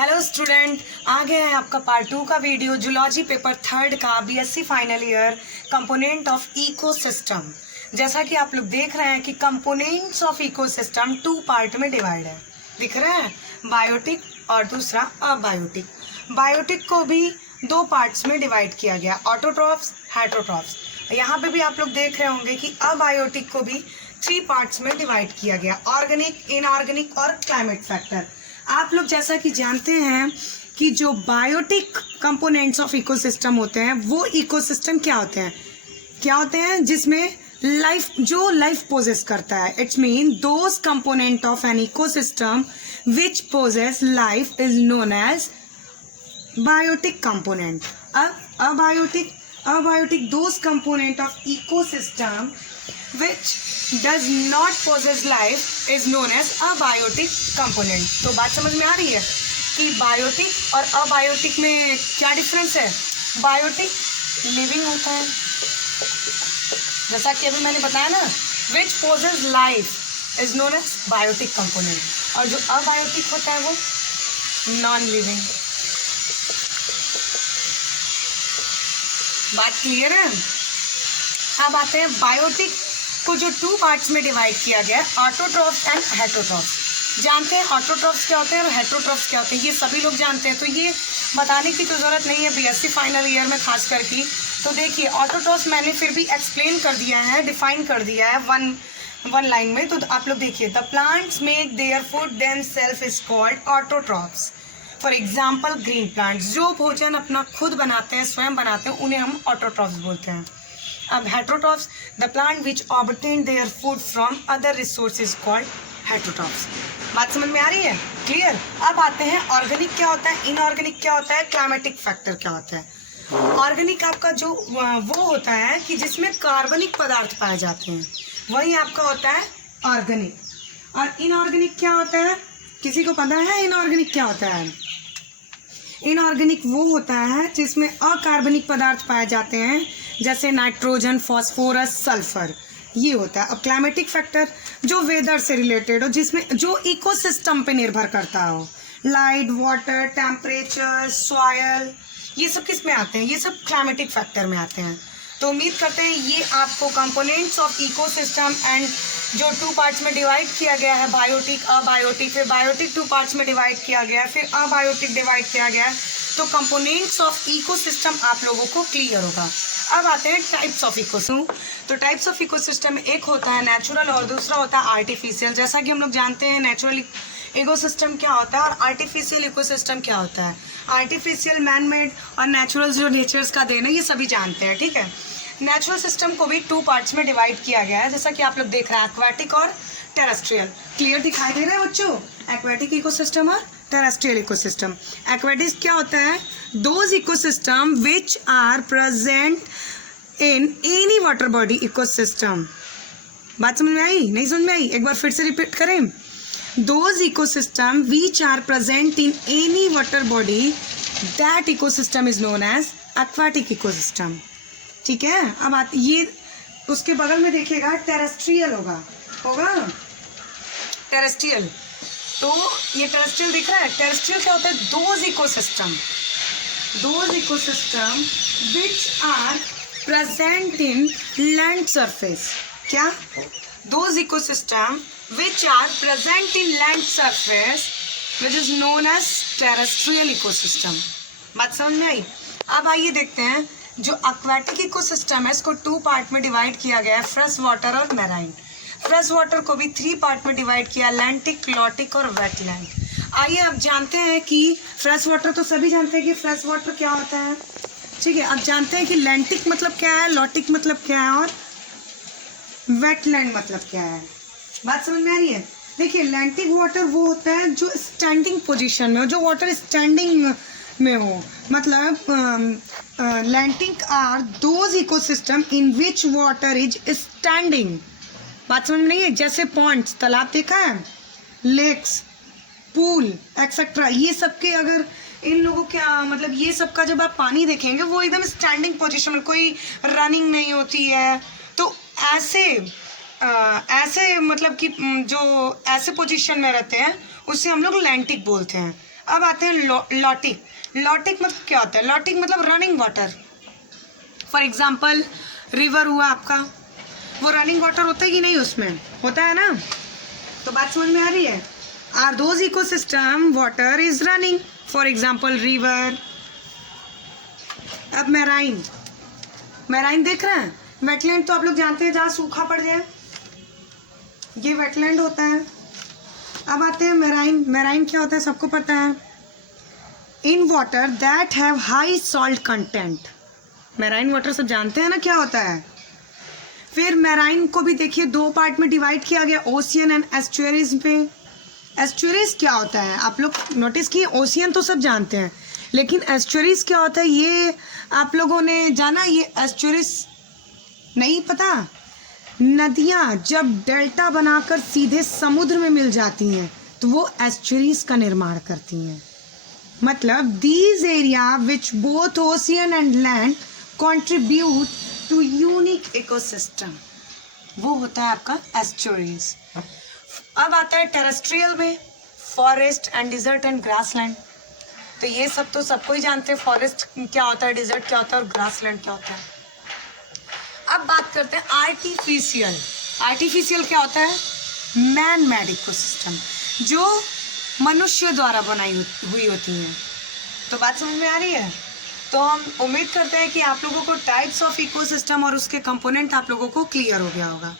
Hello student, आ गया है आपका पार्ट 2 का वीडियो जूलॉजी पेपर 3 का BSc final year component of ecosystem. जैसा कि आप लोग देख रहे हैं कि कंपोनेंट्स ऑफ इकोसिस्टम 2 पार्ट में डिवाइड है। दिख रहा है, बायोटिक और दूसरा अबायोटिक। बायोटिक को भी 2 पार्ट्स में डिवाइड किया गया, ऑटोट्रॉफ्स, हेटरोट्रॉफ्स। यहाँ पे भी आप लोग देख रहे होंगे कि अबायोटिक को भी 3 पार्ट्स में डिवाइड किया गया, ऑर्गेनिक, इनऑर्गेनिक और क्लाइमेट फैक्टर। आप लोग जैसा कि जानते हैं कि जो बायोटिक कंपोनेंट्स ऑफ इकोसिस्टम होते हैं वो इकोसिस्टम क्या होते हैं जिसमें लाइफ पोजेस करता है। It's mean those component of an ecosystem which possess life is known as biotic component. Abiotic those component of ecosystem which does not possess life is known as abiotic component। तो बात समझ में आ रही है कि बायोटिक और abiotic में क्या डिफरेंस है। बायोटिक लिविंग होता है, जैसा कि अभी मैंने बताया ना, which possess life is known as biotic component, और जो अबायोटिक होता है वो नॉन लिविंग। बात क्लियर है। अब आते हैं बायोटिक को जो 2 पार्ट्स में डिवाइड किया गया है, ऑटोट्रॉफ्स एंड हेटरोट्रॉफ्स। जानते हैं ऑटोट्रॉफ्स क्या होते हैं और हेटरोट्रॉफ्स क्या होते हैं, ये सभी लोग जानते हैं, तो ये बताने की तो ज़रूरत नहीं है बीएससी फाइनल ईयर में खास करके। तो देखिए, ऑटोट्रॉफ्स मैंने फिर भी एक्सप्लेन कर दिया है, डिफाइन कर दिया है वन लाइन में। तो आप लोग देखिए, the plants make their food themselves is called autotrophs. For example green plants, जो भोजन अपना खुद बनाते हैं, स्वयं बनाते हैं, उन्हें हम ऑटोट्रॉफ्स बोलते हैं। अब heterotrophs, the plant which obtain their food from other resources called heterotrophs. बात समझ में आ रही है, क्लियर। अब आते हैं ऑर्गेनिक क्या होता है, इनऑर्गेनिक क्या होता है, क्लाइमेटिक फैक्टर क्या होता है। ऑर्गेनिक आपका जो वो होता है कि जिसमें कार्बनिक पदार्थ पाए जाते हैं, वही आपका होता है ऑर्गेनिक। और इनऑर्गेनिक क्या होता है, किसी को पता है इनऑर्गेनिक क्या होता है। इनऑर्गेनिक वो होता है जिसमें अकार्बनिक पदार्थ पाए जाते हैं, जैसे नाइट्रोजन, फास्फोरस, सल्फर, ये होता है। अब क्लाइमेटिक फैक्टर जो वेदर से रिलेटेड हो, जिसमें जो इकोसिस्टम पे निर्भर करता हो, लाइट, वाटर, टेम्परेचर, सॉयल, ये सब किस में आते हैं, ये सब क्लाइमेटिक फैक्टर में आते हैं। तो उम्मीद करते हैं ये आपको कंपोनेंट्स ऑफ इकोसिस्टम एंड जो 2 पार्ट्स में डिवाइड किया गया है, बायोटिक, अबायोटिक, फिर बायोटिक 2 पार्ट्स में डिवाइड किया गया है, फिर अबायोटिक डिवाइड किया गया है, तो कंपोनेंट्स ऑफ इकोसिस्टम आप लोगों को क्लियर होगा। अब आते हैं टाइप्स ऑफ इकोसिस्टम। तो टाइप्स ऑफ इकोसिस्टम में एक होता है नेचुरल और दूसरा होता है आर्टिफिशियल। जैसा कि हम लोग जानते हैं नेचुरल इकोसिस्टम क्या होता है और आर्टिफिशियल इकोसिस्टम क्या होता है। आर्टिफिशियल, मैन मेड और नेचुरल जो नेचर्स का देन है, ये सभी जानते हैं, ठीक है। नेचुरल सिस्टम को भी 2 पार्ट्स में डिवाइड किया गया है, जैसा कि आप लोग देख रहे हैं, एक्वाटिक और टेरेस्ट्रियल। क्लियर दिखाई दे रहा है बच्चों, एक्वाटिक इकोसिस्टम और टेरेस्ट्रियल इकोसिस्टम। एक्वाटिक क्या होता है, those ecosystem which are present in any water body ecosystem. बात समझ में आई, नहीं समझ में आई, एक बार फिर से रिपीट करें। Those ecosystem which are present in any water body, that ecosystem is known as aquatic ecosystem, ठीक है। अब ये उसके बगल में देखिएगा, टेरेस्ट्रियल होगा टेरेस्ट्रियल। तो ये टेरेस्ट्रियल दिख रहा है। टेरेस्ट्रियल क्या होता है, those ecosystem which are present in land surface. क्या, those ecosystem which are present in land surface which is known as terrestrial ecosystem. बात समझ में आई। अब आइए देखते हैं, जो एक्वाटिक इकोसिस्टम है इसको 2 पार्ट में डिवाइड किया गया है, फ्रेश वाटर और मैराइन। फ्रेश वाटर को भी 3 पार्ट में डिवाइड किया, लैंटिक, लॉटिक और वेटलैंड। आइए अब जानते हैं कि फ्रेश वाटर तो सभी जानते हैं कि फ्रेश वाटर क्या होता है, ठीक है। अब जानते हैं कि लैंटिक मतलब क्या है, लॉटिक मतलब क्या है और वेटलैंड मतलब क्या है। बात समझ में आ रही है। देखिए, लैंटिक वाटर वो होता है जो स्टैंडिंग पोजिशन में हो, जो वाटर स्टैंडिंग में हो, मतलब lentic are those ecosystem in which water is standing. बात समझ में नहीं है, जैसे पॉन्ड्स, तालाब देखा है, लेक्स, पूल एक्सेट्रा, ये सब के अगर इन लोगों के मतलब ये सब का जब आप पानी देखेंगे वो एकदम स्टैंडिंग पोजीशन में, कोई रनिंग नहीं होती है। तो ऐसे मतलब कि जो ऐसे पोजीशन में रहते हैं उसे हम लोग लैंटिक बोलते हैं। अब आते हैं लॉटिक। लॉटिक मतलब क्या होता है? लॉटिक मतलब running water. For example river हुआ आपका, वो रनिंग वाटर होता है कि नहीं? उसमें होता है ना। तो बात समझ में आ रही है? Are those ecosystem water is running, for example river. अब मैराइन, मैराइन देख रहे हैं? वेटलैंड तो आप लोग जानते हैं जहाँ सूखा पड़ जाए, ये वेटलैंड होता है। अब आते हैं मैराइन। मैराइन क्या होता है? सबको पता है, in water that have high salt content. Marine water सब जानते हैं ना क्या होता है। फिर मैराइन को भी देखिए दो पार्ट में डिवाइड किया गया, ओशियन एंड एस्चुअरीज में। एस्चुअरीज क्या होता है? आप लोग नोटिस किए, ओशियन तो सब जानते हैं, लेकिन एस्चुअरीज क्या होता है ये आप लोगों ने जाना? ये एस्चुअरीज नहीं पता? नदियाँ जब डेल्टा बनाकर सीधे समुद्र में मिल जाती हैं तो वो एस्चुअरीज का निर्माण करती हैं। मतलब these area which both ocean and land contribute to unique ecosystem, वो होता है आपका एस्चुअरीज। अब आता है टेरेस्ट्रियल में, forest and desert and grassland. तो ये सब तो सबको ही जानते हैं, फॉरेस्ट क्या होता है, डिजर्ट क्या होता है और ग्रासलैंड क्या होता है। अब बात करते हैं आर्टिफिशियल। आर्टिफिशियल क्या होता है? मैन मेड इकोसिस्टम, जो मनुष्य द्वारा बनाई हुई होती हैं। तो बात समझ में आ रही है? तो हम उम्मीद करते हैं कि आप लोगों को टाइप्स ऑफ इकोसिस्टम और उसके कंपोनेंट आप लोगों को क्लियर हो गया होगा।